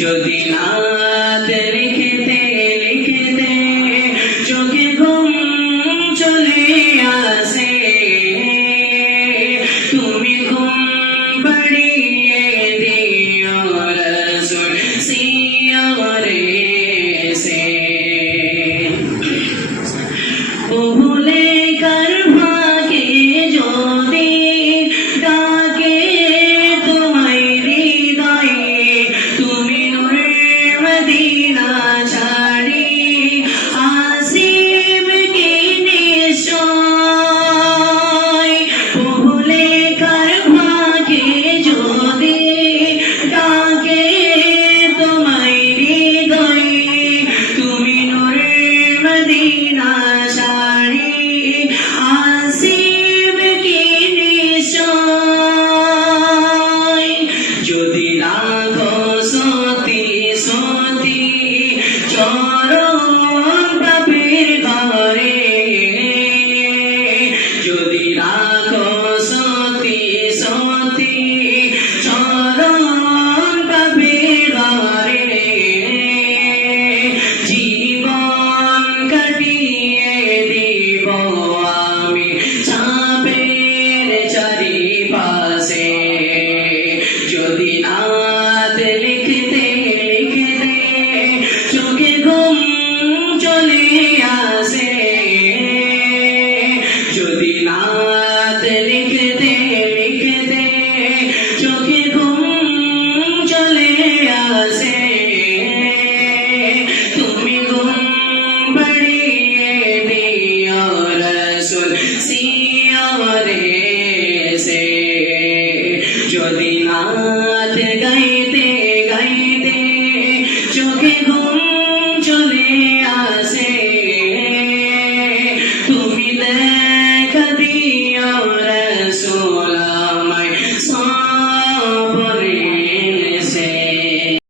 যদি নাত লিখতে লিখতে চোখে ঘুম চলে আসে, তুমি ঘুম পাড়িয়ে দিও রসুল সিয়রে সে। ভুলে কার ভাগে যদি ডাকে তোমায় হৃদয়ে, তুমি নূর মদিনা ছাড়ি আসিব কি নিশ্চয়। ভুলে কার ভাগে যদি ডাকে তোমায় হৃদয়ে, তুমি নূর মদিনা ছাড়ি আসিব কি নিশ্চয়। যদি রাখো সতী সতী চরণ পাপের ঘরে, যদি রাখো সতী সতী চরণ পাপের ঘরে, জীবন কাটিয়ে দিব আমি সাপের চারিপাশে। যদি নাত লিখতে লিখতে চোখে ঘুম চলে আসে, যদি নাত লিখতে লিখতে চোখে ঘুম চলে আসে, তুমি ঘুম পাড়িয়ে দিও রসুল সিয়রে সে। যদি নাত গাইতে গাইতে চোখে ঘুম চলে